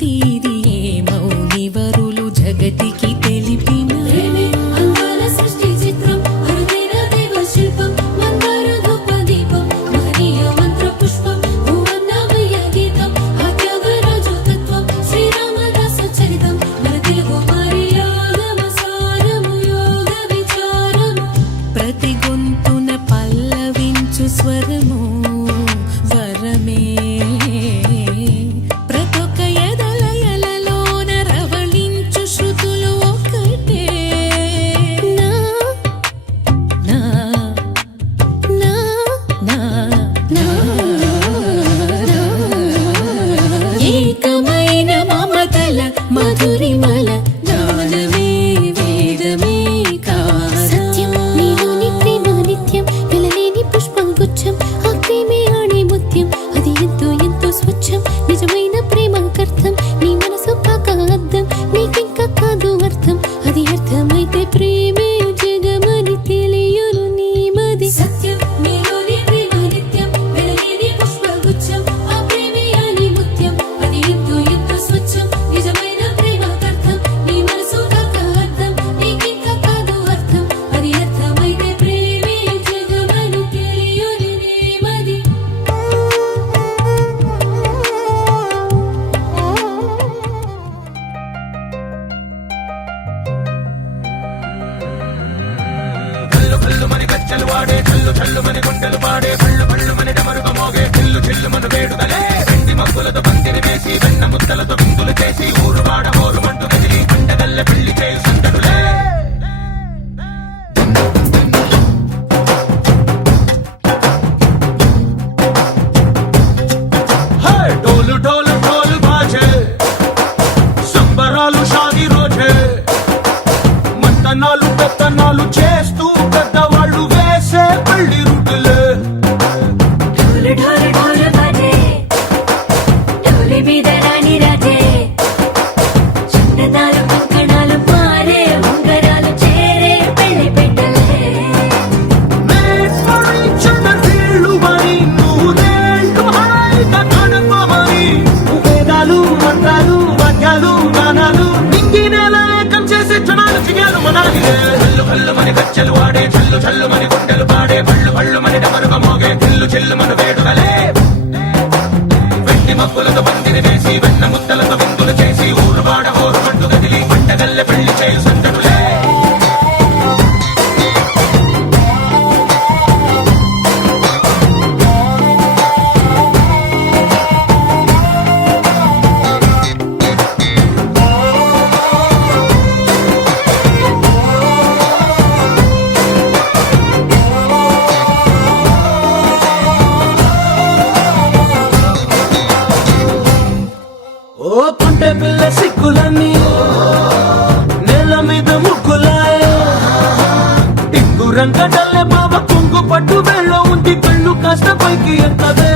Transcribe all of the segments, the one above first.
ప్రతిది ఏమౌని వరులు జగతికి తెలిపిన ప్రతి గొంతున పల్లవించు స్వరము వరమే ప్రతొక ఎదలయలలోన రవళించు శృతులు ఒకటే నా నా నా నా నా ఏకమైన మమతల మధురిమల జ్ఞానమే వేదమే సత్యం నీలోని ప్రేమ నిత్యం వెలలేని పుష్పగుచ్చం ఆ ప్రేమే ఆడే ముత్యం అది ఎంతో ఎంతో స్వచ్ఛం నిజమైన ప్రేమకర్థం నీ మనసు కాక అర్థం నీకింకా కాదు అర్థం అది అర్థమైతే ప్రేమే జగమని తెలియను నీ మది సత్యం నీలోని ప్రేమ నిత్యం వెలలేని పుష్పగుచ్చం ఆ ప్రేమే ఆడే ముత్యం అది ఎంతో ఎంతో స్వచ్ఛం నిజమైన ప్రేమకర్థం నీ మనసు కాక అర్థం నీకింకా కాదు అర్థం అది అర్థమైతే ప్రేమే జగమని తెలియని నీ మది కల్లు కల్లు మని గజ్జలు వాడే కల్లు చల్లు మని గుండెలు పాడే పళ్ళు పళ్ళు మని డమరుక మోగే చిల్లు చిల్లు మను వేడుదలే వెండి మబ్బులతో పందిరి వేసి వెన్న ముద్దలతో విందులు చేసి ఊరు వాడ ఊరు మంటు కదిలి పండగల్ల పెళ్లి చేయు సందడులే డోలు డోలు డోలు బాజే సంబరాలు షాది రోజే మంతనాలు పెత్తనాలు చేస్తూ పెద్దవాళ్ళు వేసే పెళ్లి రుటులే ढोल ढोल ढोल बाजे ढोली మీద రాణి రాజే చందనాలు కంకణాలు మారే ఉంగరాలు చేరే పెళ్లి పెట్టలే వీళ్ళు మరి నూరేళ్ళు హాయిగా గడపమని వేదాలు మంత్రాలు వాక్యాలు గానాలు నింగి నేల ఏకం చేసే క్షణాలు చిగాలు మనాలి కల్లు కల్లు మని గజ్జలు వాడే చల్లు చల్లు మని గుండెలు పాడే పళ్ళు పళ్ళు మని డమరుక మోగే చిల్లు చిల్లు మను వేడుదలే వెండి మబ్బులతో పందిరి వేసి వెన్న ముద్దలతో విందులు చేసి ఊరు వాడ ఊరు మంటు కదిలి పండగల్ల పెళ్లి చేయు సందడులే ఓ పుంటె పిల్ల సిక్కులన్నీ నేల మీద ముగ్గులాయ టిక్కు రంగడల్లే బాబ కుంగు పట్టు వెళ్ళో ఉంది కళ్ళు కాస్త పైకి ఎత్తదే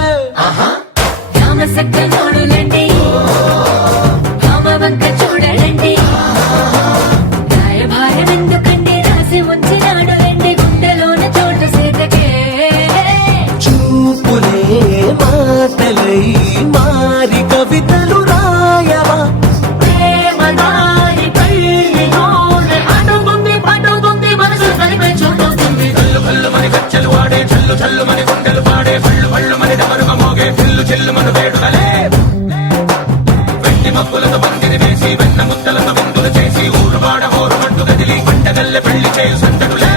రామ సక్క నోడులండి రామ వంక చూడలండి రాయభారం ఎందుకండి రాసి ఉంచినాడు ఎండి గుండెలోన చోటు సీతకే చూపులే మాటలై మారి కవితలు రాయవా ప్రేమ దారి పెళ్లిలోనే అడుగుంది పడుగుంది మనసు సరిపై చూడొస్తుంది కల్లు కల్లు మని గజ్జలు వాడే చల్లు చల్లు మని గుండెలు పాడే పళ్ళు పళ్ళు మని డమరుక మోగే చిల్లు చిల్లు మను వేడుదలే వెండి మబ్బులతో పందిరి వేసి వెన్న ముద్దలతో విందులు చేసి ఊరు వాడ ఊరు మంటు కదిలి పండగల్ల పెళ్లి చేయు సందడులే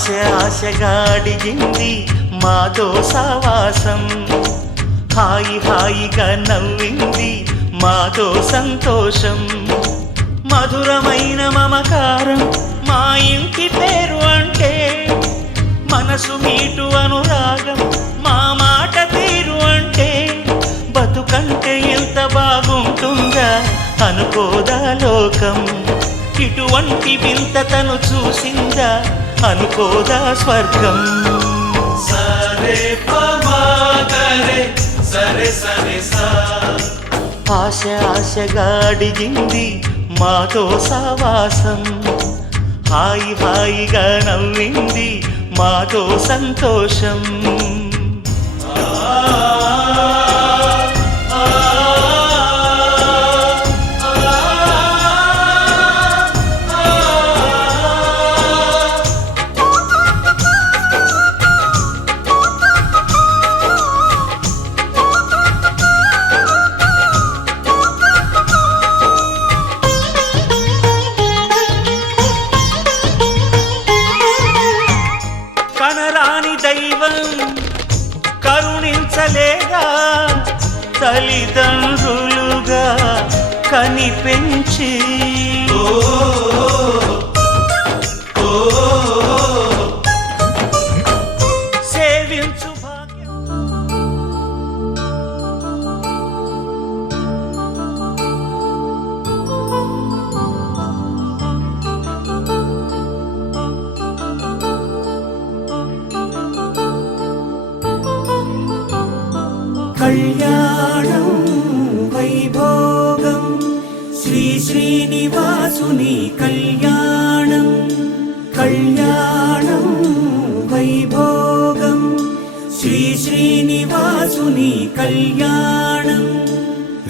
ఆశగా అడిగింది మాతో సావాసం, హాయిగా నవ్వింది మాతో సంతోషం, మధురమైన మమకారం మా ఇంటి పేరు అంటే, మనసు మీటు అనురాగం మా మాట తీరు అంటే, బతుకంటే ఎంత బాగుంటుందా అనుకోదా లోకం, ఇటువంటి వింతతను చూసిందా అనుకోదా స్వర్గం. ఆశగా అడిగింది మాతో సావాసం, హాయిగా నవ్వింది మాతో సంతోషం. కనరాని దైవం కరుణించలేదా, తల్లిదండ్రులుగా కనిపెంచి సేవించు భాగ్యం. కళ్యాణం వైభోగం శ్రీ శ్రీనివాసుని కళ్యాణం, కళ్యాణం వైభోగం శ్రీ శ్రీనివాసుని కళ్యాణం.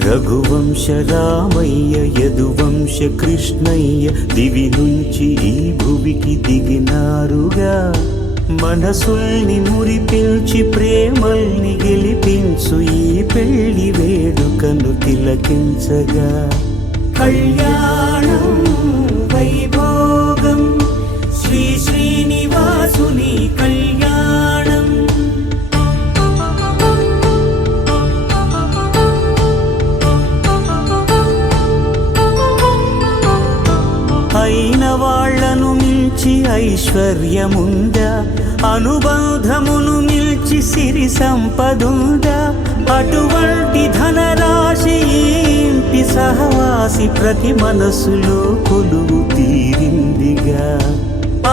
రఘువంశ రామయ్య యదువంశ కృష్ణయ్య దివి నుంచి ఈ భువికి దిగినారుగా, మనసుల్ని మురిపించి ప్రేమల్ని గెలిపించు ఈ పెళ్లి వేడుకను తిలకించగా. కళ్యాణం వైభోగం శ్రీ శ్రీనివాసుని కళ్యాణం. అయిన వాళ్లను మించి ఐశ్వర్యముందా, అనుబంధమును మిల్చి సిరి సంపదుందా, అటువంటి ధనరాశి ఇంటి సహవాసి ప్రతి మనసులో కొలువు తీరిందిగా.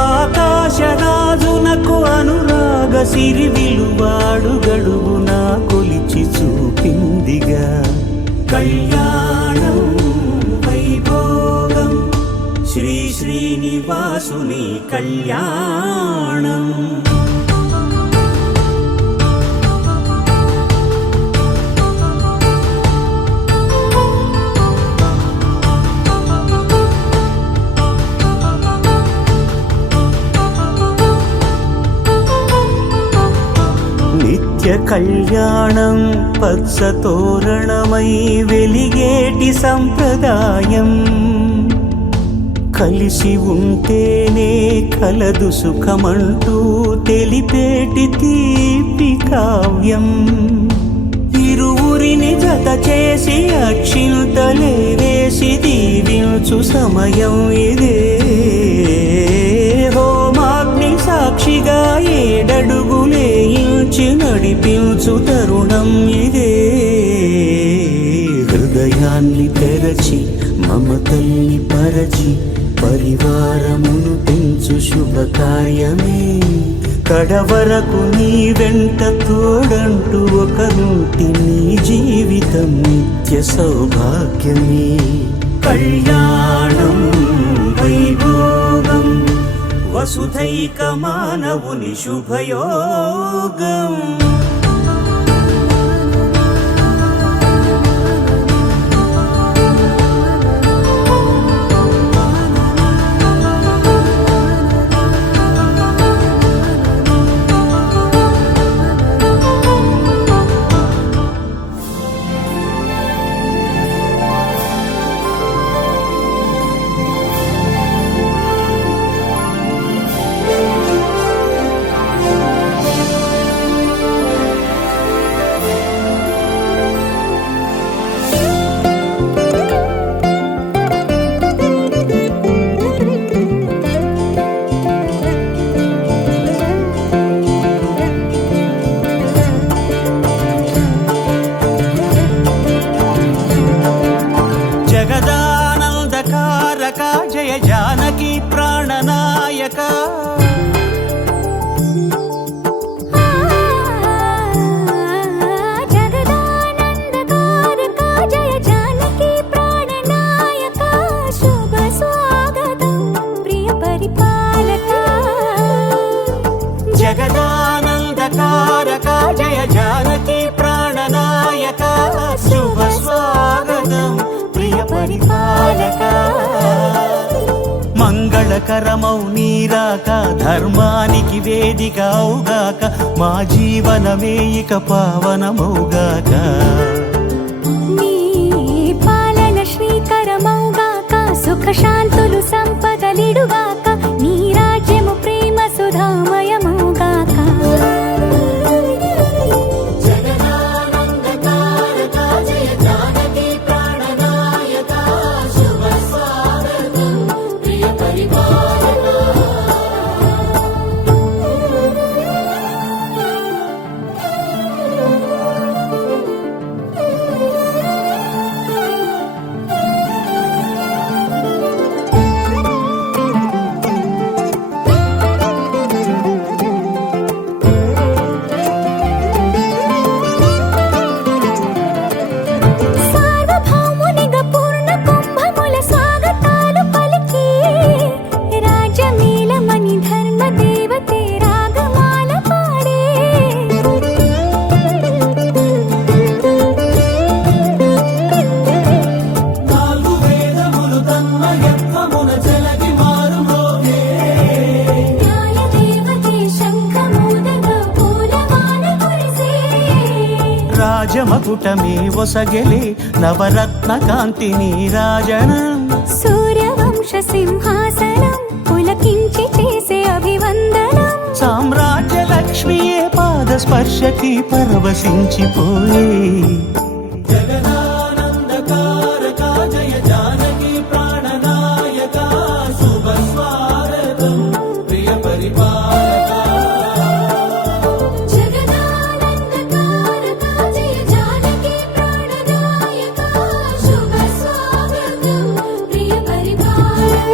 ఆకాశరాజునకు అనురాగ సిరి విలువాడు గడువునా కొలిచి చూపిందిగా. కళ్యాణం వైభోగం శ్రీ శ్రీనివాసుని కళ్యాణం. నిత్య కళ్యాణం పచ్చ తోరణమై వెలిగేటి సంప్రదాయం, కలిసి ఉంటేనే కలదు సుఖమంటూ తెలిపేటి తీపి కావ్యం. ఇరువురిని జత చేసి అక్షింతలే వేసి దీవించు సమయం ఇదే, హోమాగ్ని సాక్షిగా ఏడడుగులే ఇంచి నడిపించు తరుణం ఇదే. హృదయాన్ని తెరచి మమతల్ని పరచి పరివారమును పెంచు శుభకార్యమే, కడవరకు నీ వెంట తోడంటూ ఒకరుంటి నీ జీవితం నిత్య సౌభాగ్యమే. కళ్యాణం వైభోగం వసుధైక మానవుని శుభయోగం. జగదానందకారక జయ జానకి ప్రాణనాయక శుభ స్వాగతం ప్రియ పరిపాలక మంగళకరమౌ నీరాక ధర్మానికి వేదిక అవుగాక మా జీవనమే ఇక పావనమౌగాక నీ పాలన శ్రీకరమౌగాక సుఖ శాంతులు సంపదలిడుగాక నీ రాజ్యము ప్రేమ సుధామయమౌగాక సార్వభౌమునిగా పూర్ణ కుంభముల స్వాగతాలు పలికి రాజమేళమణి ధర్మ దేవతే రాగమాల పాడే నాలుగు వేదములు తన్మయత్వమున చెలగి మారుమోగే న్యాయ దేవతే శంఖమూదగా పూలవాన కురిసే రాజమకుటమే ఒసగెలే నవరత్న కాంతి నీరాజనం సూర్యవంశ సింహాసనం పులకించి చేసే అభివందనం సామ్రాజ్య లక్ష్మియే పాద స్పర్శకి పరవశించిపోయే జగదానందకారక జయ జానకి ప్రాణనాయక శుభ స్వాగతం ప్రియ పరిపాలక జగదానందకారక జయ జానకి ప్రాణనాయక శుభ స్వాగతం ప్రియ పరిపాలక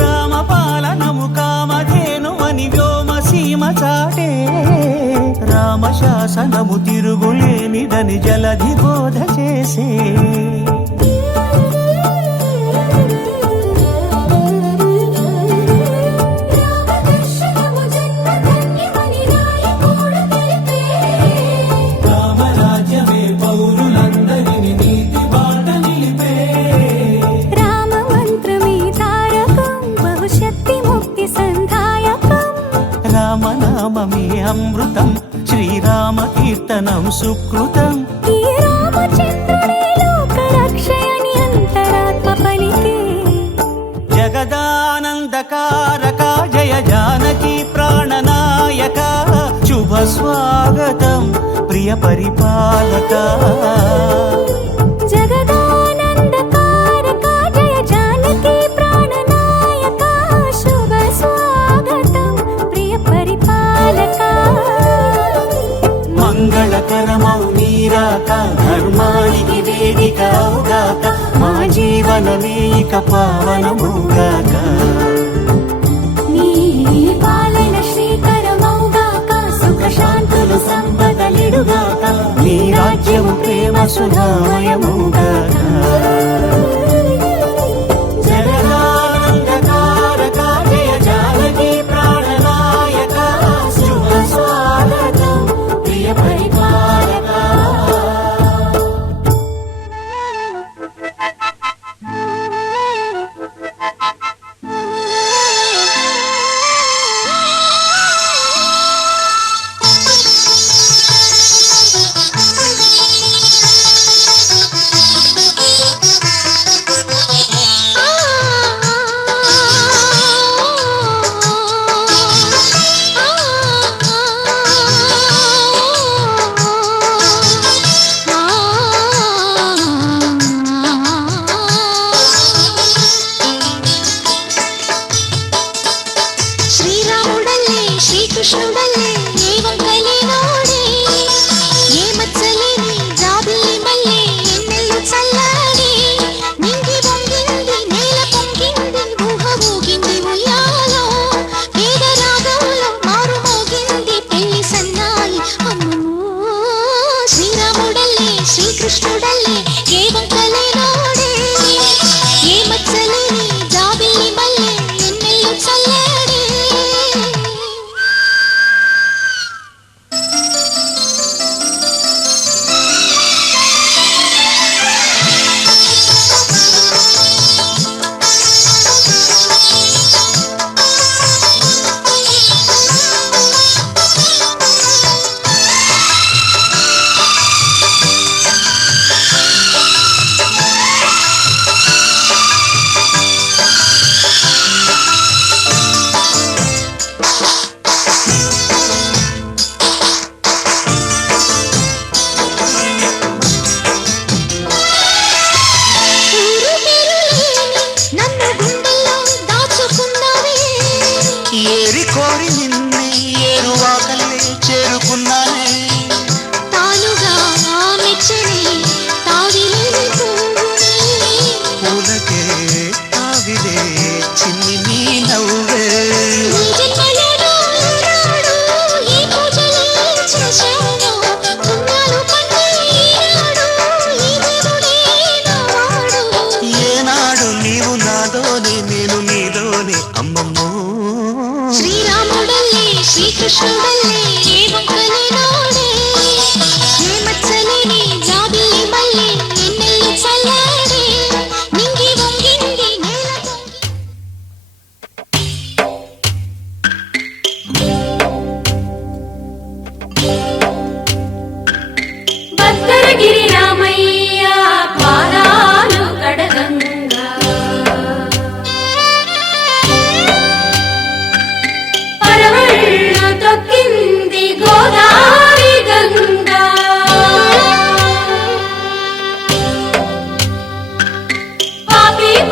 రామపాలనము కామధేను అని వ్యోమసీమ చాటే రామశాసనము తిరుగులేనిదని జలధి బోధ చేసే రామదర్శనము జన్మధన్యమని రాయకూడ తెలిపే రామరాజ్యమే పౌరులందరిని నీతి బాట నిలిపే రామ మంత్రమే తారకం బహుశక్తి ముక్తి సంధాయకం రామనామమే అమృతం శ్రీరామ కీర్తనం సుకృతం ఈ రామచంద్రుడే లోక రక్షయని అంతరాత్మ పలికే జగదానందకారక జయ జానకి ప్రాణనాయక శుభ స్వాగతం ప్రియ పరిపాలక జగదానందకారక జయ జానకి ప్రాణనాయక శుభ స్వాగతం ప్రియ పరిపాలక మంగళకరమౌ నీరాక ధర్మానికి వేదిక అవుగాక మా జీవనమే ఇక పావనముగాక నీ పాలన శ్రీకరమౌగాక సుఖ శాంతులు సంపదలిడుగాక నీ రాజ్యము ప్రేమ సుధామయముగాక జగదానందకారక జయ జానకి ప్రాణనాయక శుభ స్వాగతం ప్రియ పరిపాలక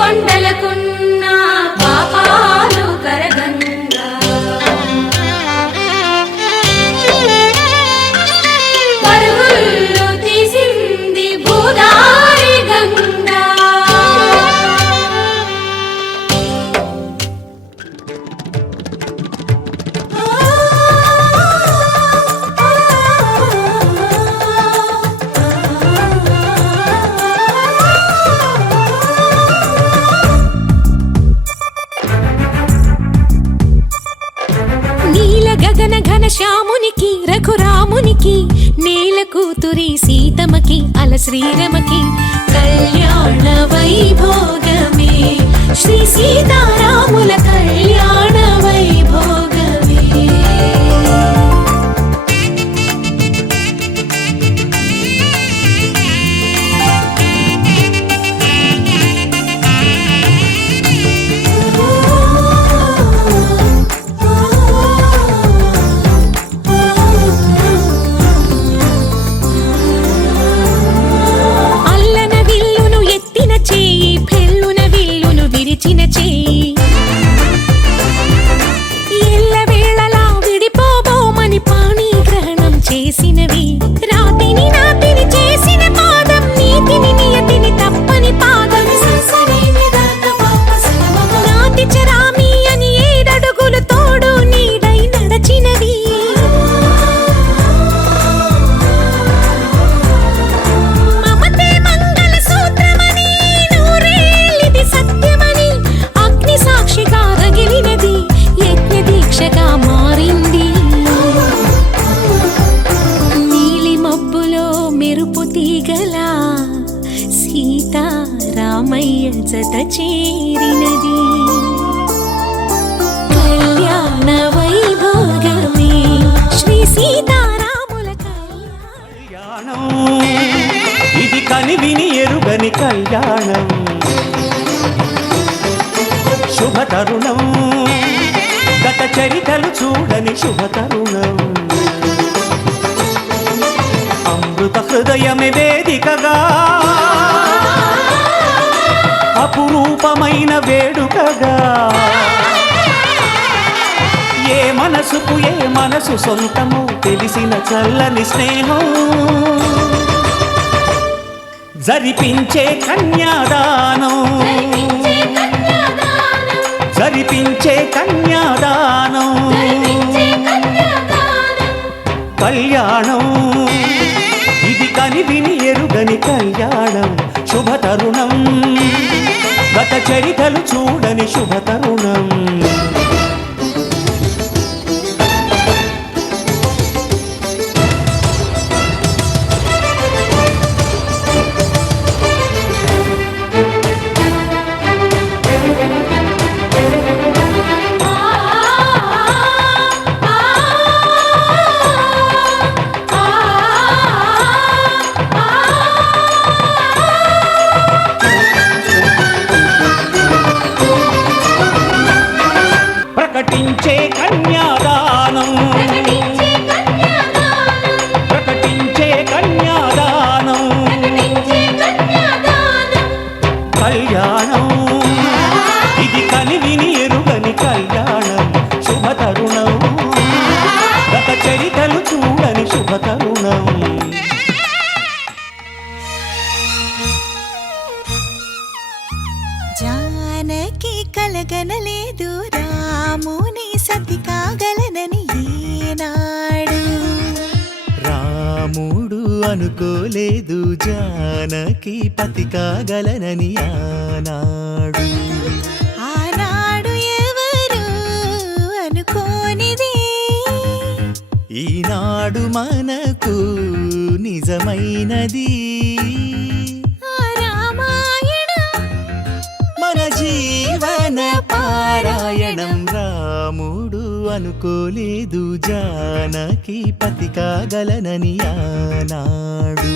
కొండలకున్న పాపాలు కరగంగా పరుగులు తీసింది భూదారి గంగా నీల గగన ఘన శ్యామునికి రఘురామునికి నేల కూతురి సీతమ్మకి అల శ్రీరమకి కళ్యాణ వైభోగమే శ్రీ సీతారాముల కళ్యాణ వైభోగమే అల్లన విల్లును ఎత్తిన చేయి పెళ్ళున విల్లును విరిచిన చేయి ఎల్లవేళలా విడిపోబోమని పాణిగ్రహణం చేసినవి రాతిని నాతిని చేసిన పాదం నీతిని నియతిని తప్పని పాదం నాతి చరామి అని ఏడడుగులు తోడు నీడై నడచినవి మమతే మంగళ సూత్రమని నూరేళ్ళిది సత్యమని అగ్ని సాక్షిగా రగిలినది యజ్ఞ దీక్షగా మారింది నీలి మబ్బులో మెరుపు తీగలా సీతారామయ్య జత చేరినది కళ్యాణ వైభోగమే శ్రీ సీతారాముల కళ్యాణం ఇది కనివిని ఎరుగని కళ్యాణం శుభ తరుణం గత చరితలు చూడని శుభ తరుణం అమృత హృదయమే వేదికగా అపురూపమైన వేడుకగా ఏ మనసుకు ఏ మనసు సొంతమో తెలిసిన చల్లని స్నేహం జరిపించే కన్యాదానం జరిపించే కన్యాదానం కళ్యాణం ఇది కనివిని ఎరుగని కళ్యాణం శుభ తరుణం గత చరితలు చూడని శుభ తరుణం ప్రకటించే కన్యాదానం ప్రకటించే కన్యాదానం కళ్యాణం ఇది కనివిని ఎరుగని కళ్యాణం శుభ తరుణం గత చరితలు చూడని శుభ తరుణం జానకి కలగనలేదు రాముని సతి కాగలనని ఈనాడు రాముడు అనుకోలేదు జానకి పతి కాగలనని ఆనాడు ఆనాడు ఎవరు అనుకోనిది ఈనాడు మనకు నిజమైనది ఆ రామాయణం మన జీవన పారాయణం రాముడు అనుకోలేదు జానకి పతి కాగలనని ఆనాడు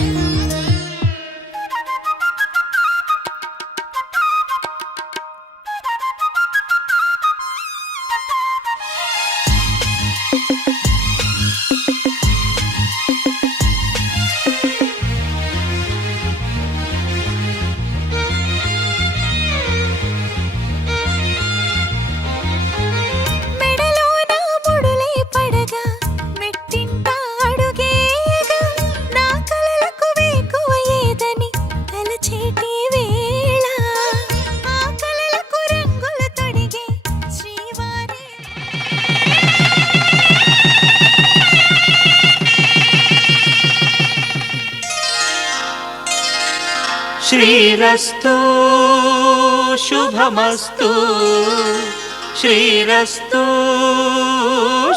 శ్రీరస్తు శుభమస్తు శ్రీరస్తు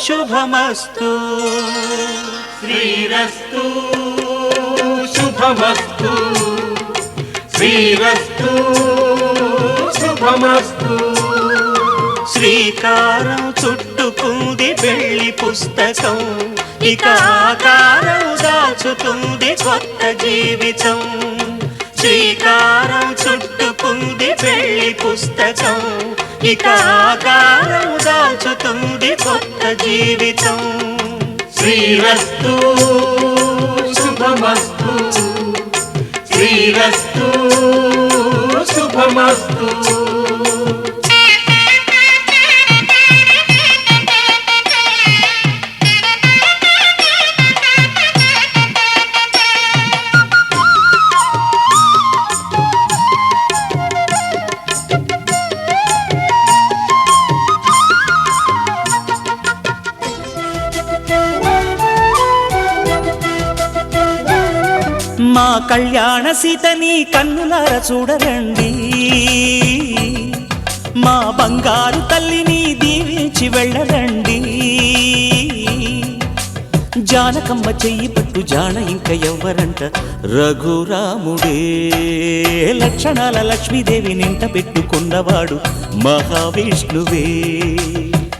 శుభమస్తు శ్రీరస్తు శుభమస్తు శ్రీరస్తు శుభమస్తు శ్రీకారం చుట్టుకుంది పెళ్లి పుస్తకం ఇక ఆకారం దాచుతుంది కొత్త జీవితం శ్రీకారం చుట్టుకుంది పెళ్లి పుస్తకం ఇక ఆకారం దాచుతుంది కొత్త జీవితం శ్రీరస్తు శుభమస్తు శ్రీరస్తు శుభమస్తు మా కళ్యాణ సీతని కన్నులార చూడరండి మా బంగారు తల్లిని దీవించి వెళ్ళరండి జానకమ్మ చెయ్యి పట్టు జాన ఇంక ఎవ్వరంట రఘురాముడే లక్షణాల లక్ష్మీదేవి నింట పెట్టుకున్నవాడు మహావిష్ణువే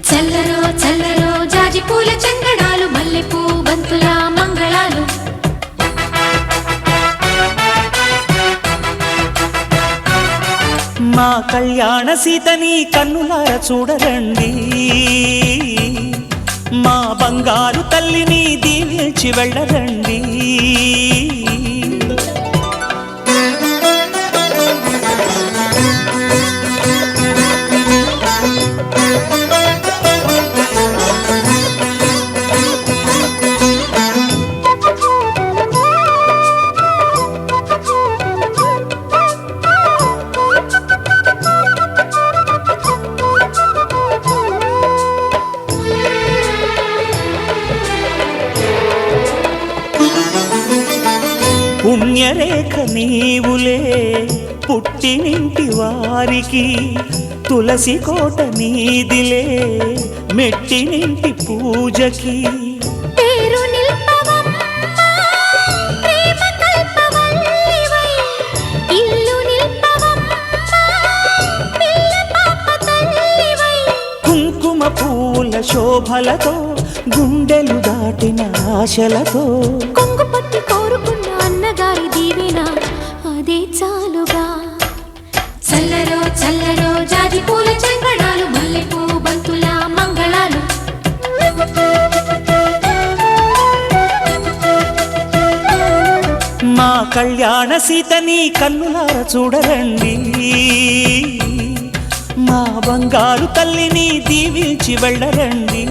చల్లరో చల్లరో జాజి పూల చందనాలు మల్లెపూ బంతుల మంగళాలు మా కళ్యాణ సీతని కన్నులార చూడరండి మా బంగారు తల్లిని దీవించి వెళ్ళరండి పుణ్యరేఖ నీవులే పుట్టినింటి వారికి తులసి కోట నీదిలే మెట్టినింటి పూజకి పేరు నిల్పవమ్మా ప్రేమ కల్పవల్లివై ఇల్లు నిల్పవమ్మా పిల్ల పాప తల్లివై కుంకుమ పూల శోభలతో గుండెలు దాటిన ఆశలతో కొంగు పట్టి కోరుకున్న అన్నగారి దీవెన అదే చాలుగా చల్లరో చల్లరో జాజి పూల చందనాలు మల్లెపూ బంతుల మంగళాలు మా కళ్యాణ సీతని కన్నులార చూడరండి మా బంగారు తల్లిని దీవించి వెళ్ళరండి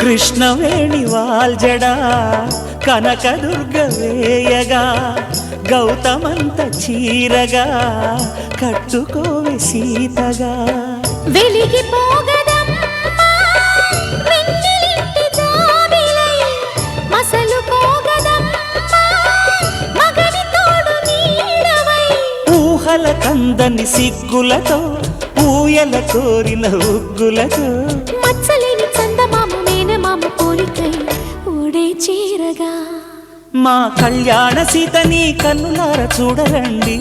కృష్ణవేణి వాల్జడా కనకదుర్గ వేయగా గౌతమంత చీరగా కట్టుకోవే సీతగా వెలిగిపోగదమ్మా వెన్నెలింటి జాబిలై మసలుకోగదమ్మా మగని తోడు నీడవై ఊహల కందని సిగ్గులతో ఊయల కోరిన ఉగ్గులతో మచ్చలేని చందమామ మేనమామ పోలికై ఓడే చీరగా మా కళ్యాణ సీతని కన్నులార చూడరండి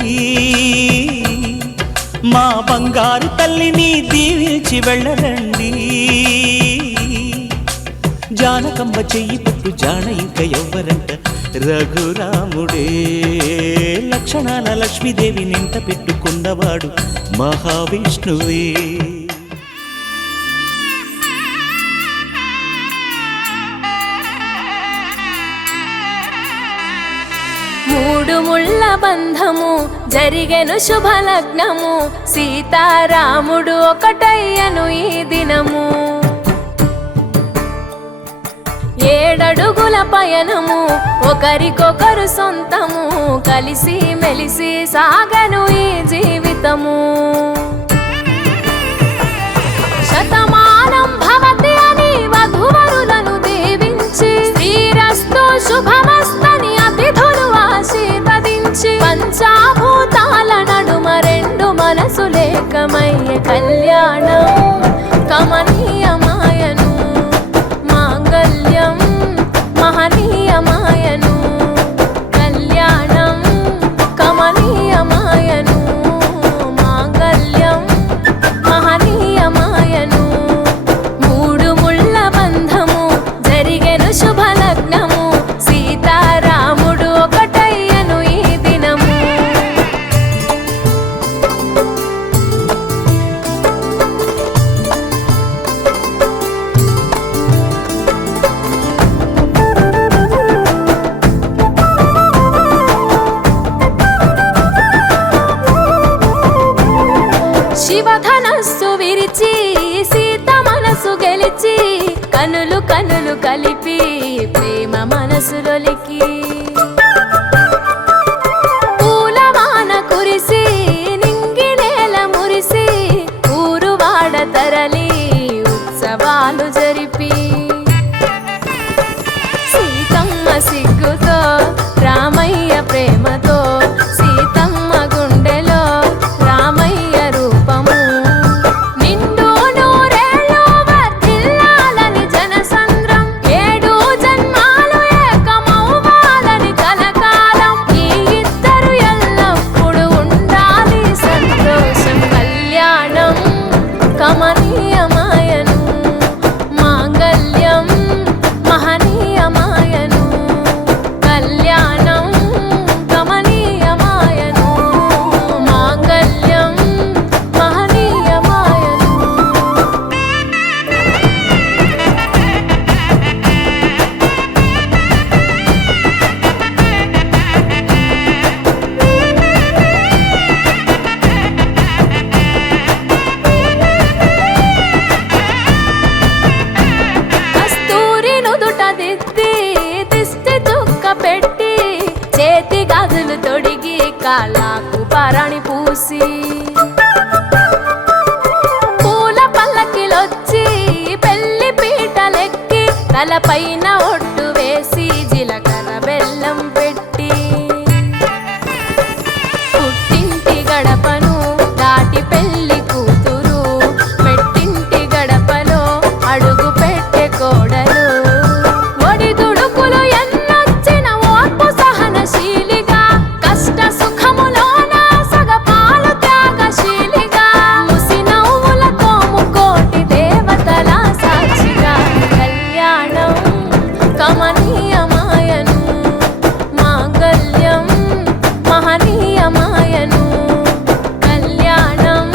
మా బంగారు తల్లిని దీవించి వెళ్ళరండి జానకమ్మ చెయ్యి పట్టు జాన ఇంక ఎవ్వరంట రఘురాముడే లక్షణాల లక్ష్మీదేవి నింట పెట్టుకున్నవాడు మహావిష్ణువే మూడు ముళ్ళ బంధము జరిగెను శుభలగ్నము సీతారాముడు ఒకటయ్యను ఈ దినము 7 అడుగుల పయనము ఒకరికొకరు సొంతము కలిసి మెలిసి సాగను ఈ జీవితము శతమానం భవతి అని వధువరులను దీవించి శ్రీరస్తు శుభమస్తని అతిథులు ఆశీర్వదించి పంచాభూతాల నడుమ 2 మనసులేకమయ్యే కళ్యాణం కమనీయమాయను మాంగళ్యం మహనీయమాయను కళ్యాణం కమనీయమాయను మాంగళ్యం మహనీయమాయను మూడు ముళ్ళ బంధము జరిగెను శుభలగ్నము సీతారాముడు ఒకటయ్యను ఈ దినము శివధనస్సు విరిచి సీత మనసు గెలిచి కనులు కనులు కలిపి ప్రేమ మనసులొలికి పూలవాన కురిసి నింగి నేల మురిసి ఊరువాడ తరలి ఉత్సవాలు జరిపి సీతమ్మ సిగ్గుతో రామయ్య ప్రేమతో సీతమ్మ గుండెలో రామయ్య రూపము నిండు నూరేళ్ళు వర్ధిల్లాలని జనసంద్రం 7 జన్మాలు ఏకమవ్వాలని కలకాలం ఈ ఇద్దరు ఎల్లప్పుడూ ఉండాలి సంతోషం కళ్యాణం కమనీయమాయను మాంగళ్యం మహనీయమాయను కళ్యాణం కమనీయమాయను మాంగళ్యం మహనీయమాయను కస్తూరి నుదుట దిద్ది దిష్టి చుక్క పెట్టి చేతి గాజులు తొడిగి కాళ్ళకు పరణి పూసి పూల పల్లకిలొచ్చి పెళ్లి పీటలెక్కి తలపైన ఒట్టు వేసి జీలకర్ర బెల్లం పెట్టి పుట్టింటి గడపను దాటి పెళ్లి కూతురు పెట్టింటి గడపలో అడుగు పెట్టే కోడలు ఒడిదుడుకులు ఎన్నొచ్చిన ఓర్పు సహనశీలిగా కష్ట సుఖములోన సగపాలు త్యాగశీలిగా ముసి నవ్వులతో ముకోటి దేవతల సాక్షిగా కళ్యాణం కమనీయమాయను మాంగళ్యం మహనీయమాయను కళ్యాణం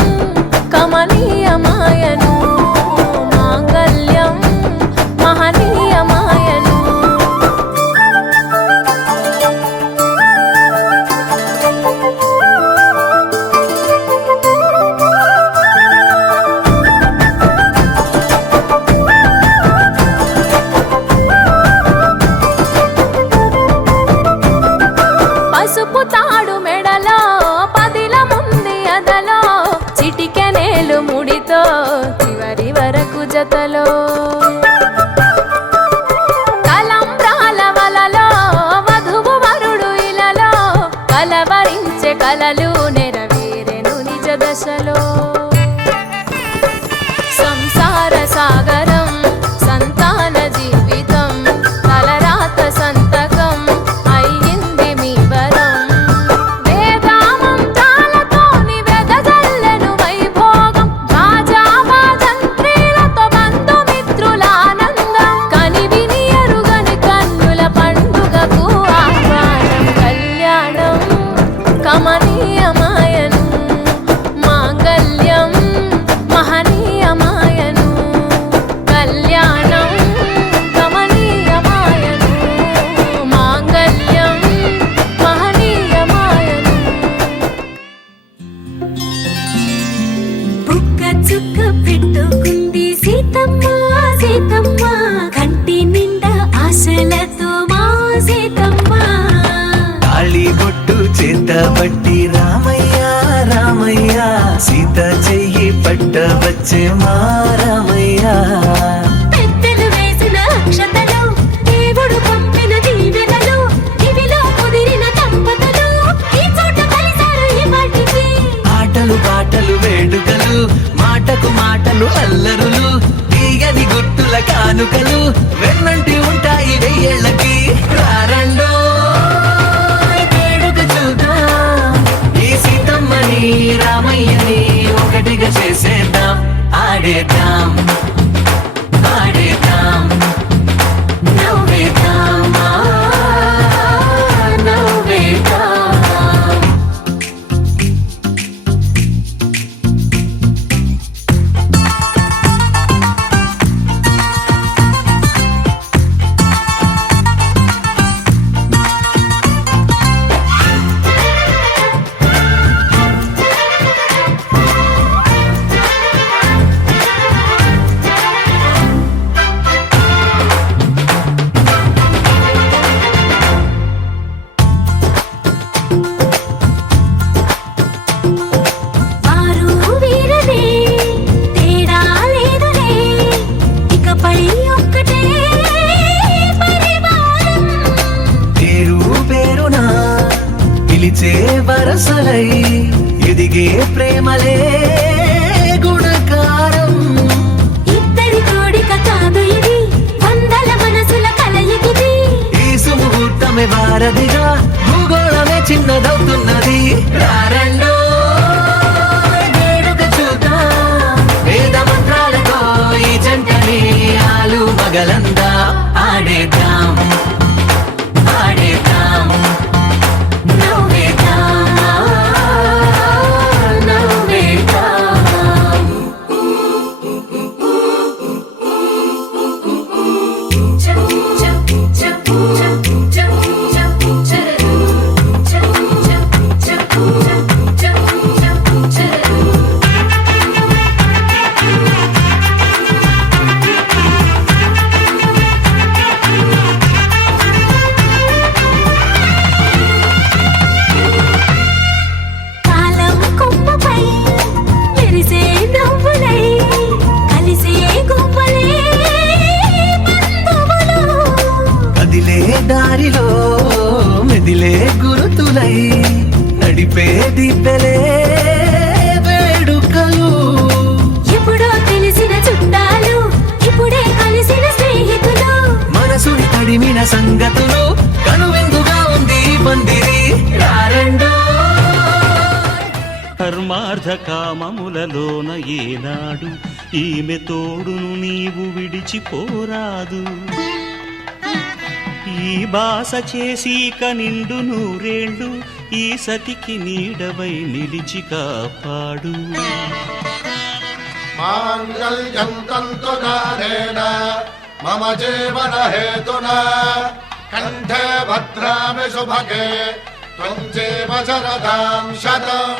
కమనీయమాయను మాంగళ్యం మహనీయమాయను పసుపు తాడు మెడలో పదిల ముంది అదలో చిటికెనేలు ముడితో చివరి వరకు జతలో తలంబ్రాల వలలో వధువు వరుడు ఇలలో కలవరించే కలలు నెరవేరెను నిజ దశలో సంసార సాగరం సంతాన జీవితం తలరాత సంతకం అయ్యింది మీ వరం వేదామంత్రాలతోని వెదజల్లెను వైభోగం రాజావాజంత్రీలతో బంధుమిత్రుల ఆనందం కనివిని ఎరుగని కన్నుల పండుగకు ఆహ్వానం కళ్యాణం కమనీయ మనసుతో మా సీతమ్మ తాళి బొట్టు చేత పట్టి రామయ్య రామయ్య సీత చెయ్యి పట్ట వచ్చే మా రామయ్య పెద్దలు వేసిన అక్షతలు దేవుడు పంపిన దీవెనలు దివిలో కుదిరిన దంపతులు ఈ చోట కలిసారు ఈ వాటికి ఆటలు పాటలు వేడుకలు మాటకు మాటలు అల్లరులు తీయని గుర్తుల కానుకలు వెన్నంటి ఉంటాయి వెయ్యేళ్ళకి రారండో వేడుక చూద్దాం ఈ సీతమ్మని రామయ్యని ఒకటిగా చేసేద్దాం ఆడేద్దాం ఆడేద్దాం నవ్వేద్దాం నవ్వేద్దాం వారు వీరనే తేడా లేదులే ఇకపై ఒక్కటే పరివారం పేరు పేరునా పిలిచే వరసలై ఎదిగే ప్రేమలే గుణకారం ఇద్దరి కోడిక కాదు ఇది వందల మనసుల కలయికిది ఈ సుముహూర్తమే వారధిగా భూగోళమే చిన్నదవుతున్నది రారండో వేడుక చూద్దాం వేద మంత్రాలతో ఈ జంటని ఆలు మగలందా ఆడేద్దాం ఆడేద్దాం నవ్వేద్దాం నవ్వేద్దాం కాలం కొమ్మపై మెరిసే నవ్వులై కలిసే గువ్వలే బంధువులు కదిలే దారిలో మెదిలే గురుతులై నడిపే దిబ్బెలే వేడుకలు ఎప్పుడో తెలిసిన చుట్టాలు ఇప్పుడే కలిసిన స్నేహితులు మనసుని తడిమిన సంగతులు కనువిందుగా ఉంది ఈ పందిరి రారండో కర్మార్థ కామములలోన ఏనాడు ఈమె తోడును నీవు విడిచిపోరాదు ఈ బాస చేసి నిండు నూరేళ్ళు ఈ సతికి నీడవై నిలిచి కాపాడు మాంగళ్యం తంతునానేన మమ జీవన హేతునా కంఠే భద్రామి శుభగే త్వం జీవ శరదాం శతం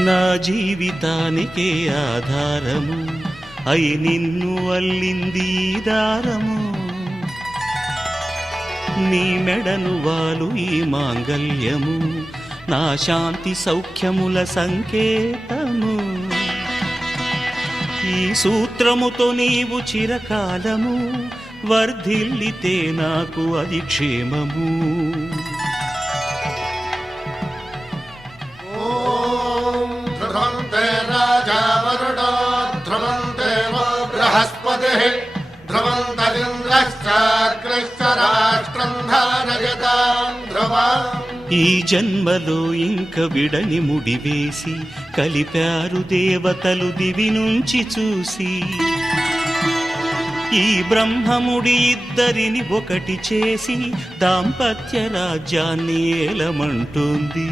నా జీవితానికే ఆధారము అయి నిన్ను అల్లింది ఈ దారము నీ మెడను వాలు ఈ మాంగల్యము నా శాంతి సౌఖ్యముల సంకేతము ఈ సూత్రముతో నీవు చిరకాలము వర్ధిల్లితే నాకు అది క్షేమము ఓం ధ్రువంతే రాజా వరుణో ధ్రువంతే వో బృహస్పతిః ధ్రువంతరింద్రశ్చాగ్రశ్చ రాష్ట్రం ధారయతాం ధ్రువం ఈ జన్మలో ఇంక విడని ముడివేసి కలిపారు దేవతలు దివి నుంచి చూసి ఈ బ్రహ్మముడి ఇద్దరిని ఒకటి చేసి దాంపత్య రాజ్యాన్ని ఏలమంటుంది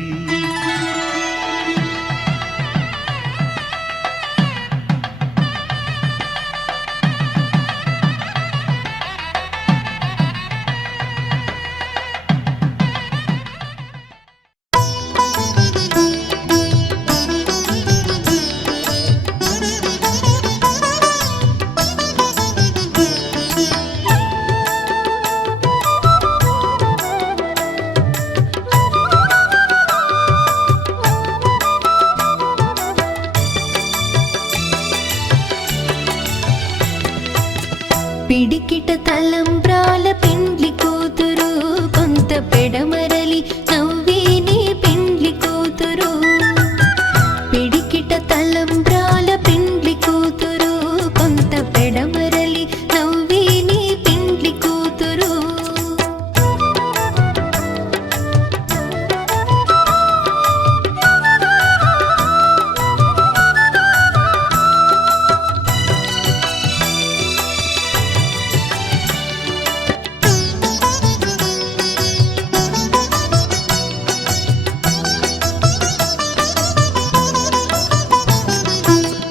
పిడికిట తలంబ్రాల పెండ్లి కూతురు కొంత పెడమరలి నవ్వేనే పెండ్లి కూతురు పిడికిట తలంబ్రాల పెండ్లి కూతురు కొంత పెడమరలి నవ్వేనే పెండ్లి కూతురు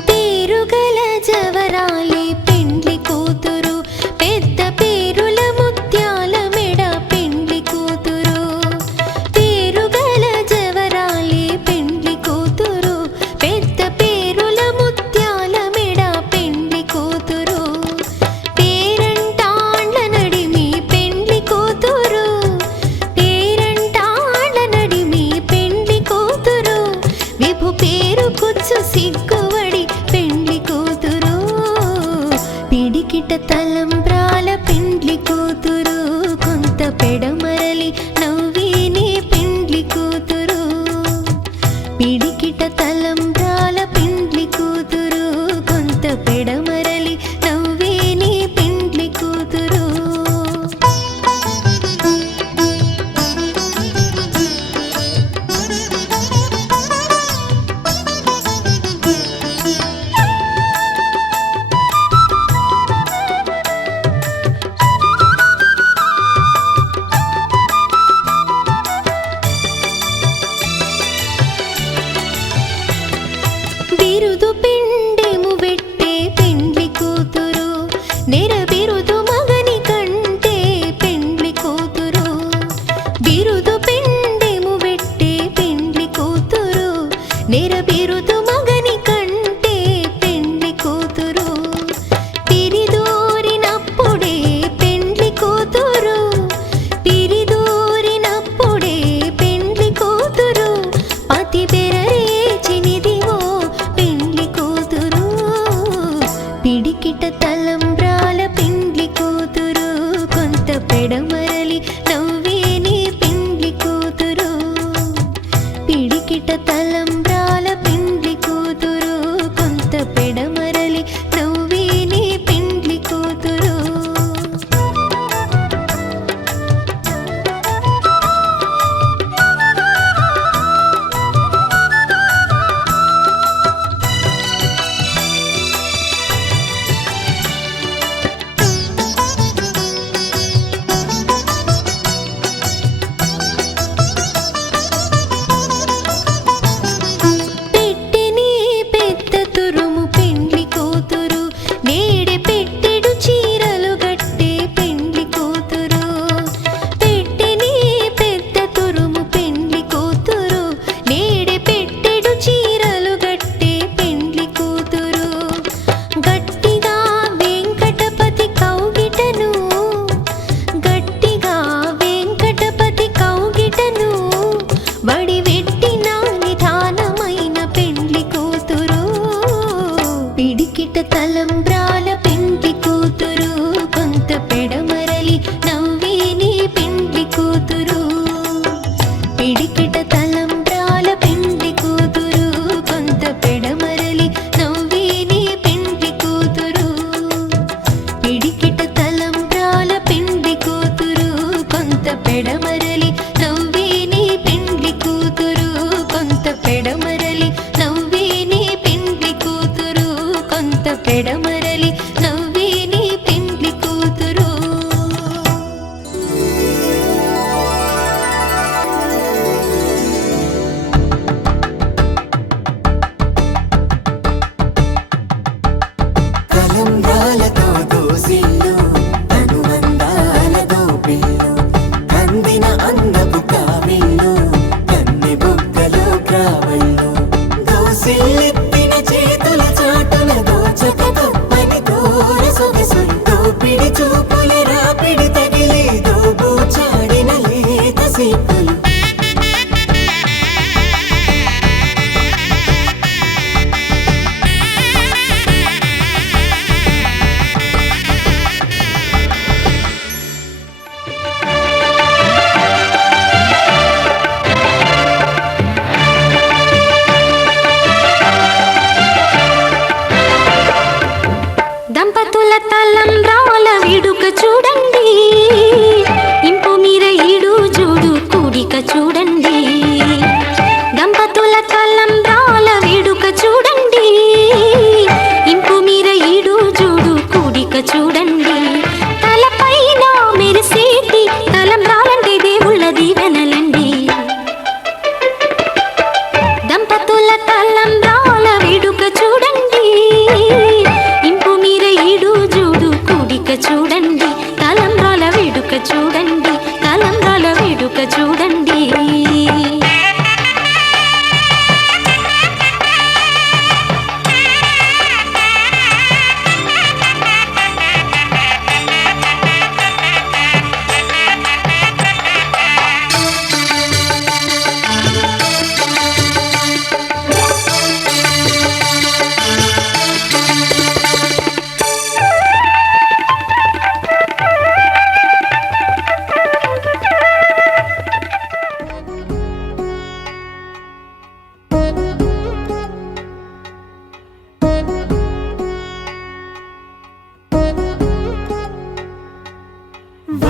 పేరుగల జవరాలే పెండ్లి కూతురు పెద్ద పేరుల ముత్యాల మెడ పెండ్లి కూతురు పేరుగల జవరాలే పెండ్లి కూతురు పెద్ద పేరుల ముత్యాల మెడ పెండ్లి కూతురు పేరంటాండ్ల నడిమి పెండ్లి కూతురు పేరంటాండ్ల నడిమి పెండ్లి కూతురు విభు పేరు కుచ్చు సిగ్గువడి పెండ్లి కూతురు పిడికిట తలంబ్రాల పెండ్లి కూతురు కొంత పెడమరలి నవ్వేనే పెండ్లి కూతురు పిడికిట తలంబ్రాల పెండ్లి కూతురు కొంత పెడమరలి నవ్వేనే పెండ్లి కూతురు బిరుదు పిండెము వెట్టే పెండ్లి కూతురు నెర బిరుదు మగని కంటే పెండ్లి కూతురు బిరుదు పిండెము వెట్టే పెండ్లి కూతురు నెర బిరుదు మగని కంటే పెండ్లి కూతురు పిరిదూరినప్పుడే పెండ్లి కూతురు పిరిదూరినప్పుడే పెండ్లి కూతురు పతి బెరరేచినిదివో పెండ్లి కూతురు పిడికిట తలంబ్రాల పెండ్లి కూతురు కొంత పెడమరలి నవ్వేనే పెండ్లి కూతురు పిడికిట తలంబ్రాల పెండ్లి కూతురు కొంత పెడమరలి నవ్వేనే పెండ్లి కూతురు పెట్టెనే పెద్ద తురుము పెండ్లి కూతురు నేడే పెట్టెడు చీరలు గట్టే పెండ్లి కూతురు పెట్టెనే పెద్ద తురుము పెండ్లి కూతురు నేడే పెట్టెడు చీరలు గట్టే పెండ్లి కూతురు గట్టిగా వెంకటపతి కౌగిటను గట్టిగా వెంకటపతి కౌగిటను వడివెట్టిన నిధానమైన పెండ్లి కూతురు పిడికిట తలంబ్రాల పెండ్లి కూతురు కొంత పెడమరలి నవ్వేనే పెండ్లి కూతురు పిడికిట తలంబ్రాల పెండ్లి కూతురు కొంత పెడమరలి నవ్వేనే పెండ్లి కూతురు పిడికిట తలంబ్రాల పెండ్లి కూతురు కొంత పెడమరలి నవ్వేనే పెండ్లి కూతురు కొంత పెడమరలి నవ్వేనే పెండ్లి కూతురు కొంత పెడమరలి నవ్వేనే పెండ్లి కూతురు తలంబ్రాలతో దోసిల్లు అనుబంధాలతో పిల్లు అందిన అందపు కావిళ్ళు కన్నె బుగ్గలో క్రావళ్ళు దోసిల్లెత్తిన చేతుల చాటున దోచక తప్ప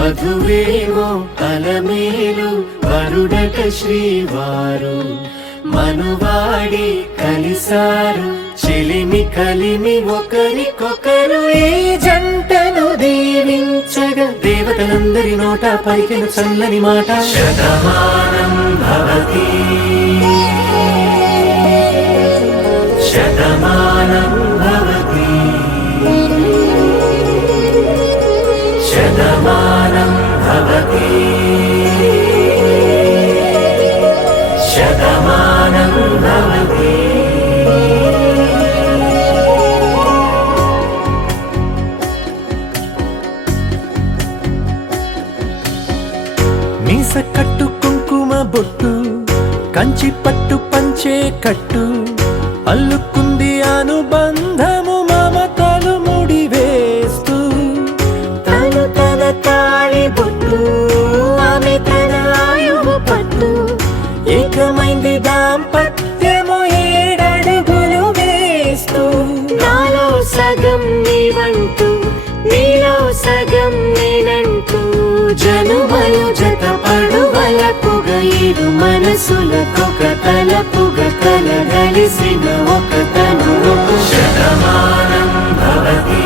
వధువేమో అలమేలు వరుడట శ్రీవారు మనువాడి కలిసారు చెలిమి కలిమి ఒకరికొకరు ఈ జంటను దీవించగా దేవతలందరి నోట పలికిన చల్లని మాట శతమానం భవతి శతమానం భవతి శతమానం భవతి శతమానం భవతి మీస కట్టు కుంకుమ బొట్టు కంచి పట్టు పంచే కట్టు అల్లుకుంది అనుబంధము మమతలు ముడివేస్తూ తను తన తాళి బొట్టు ఆమె తన ఆయువు పట్టు ఏకమైంది దాంపత్యము 7 అడుగులు వేస్తూ నాలో సగం నీవంటూ నీలో సగం నేనంటూ జనుమలు జత పడువలపుగ 7 మనసులకొక తలపుగ కలగలిసిన ఒక తను శతమానం భవతి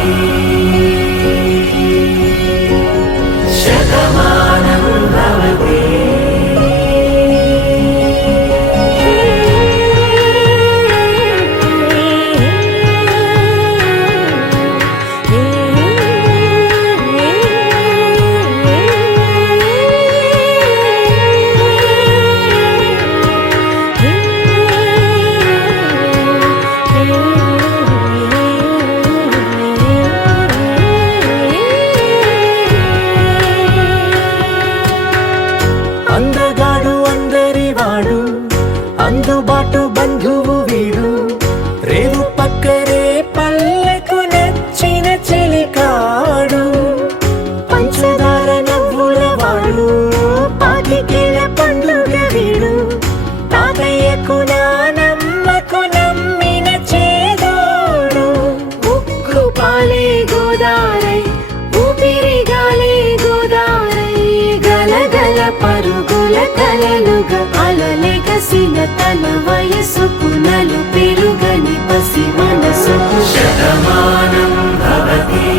శతమానం భవతి అందగాడు అందరివాడు అందుబాటు బంధువు వీడు రేవు పక్కరే పల్లెకు నచ్చిన చెలికాడు పంచదార నవ్వుల వాడు పాతికేల పండ్లుగ వీడు తాతయ్యకు నానమ్మకు నమ్మిన చేదోడు ఉక్కు పాలే గోదారై ఊపిరిగాలే గోదారై గలగల పరుగుల కలలుగా అలలెగసిన తన వయసుకు నలు పెరుగని పసి మనసుకు శతమానం భవతి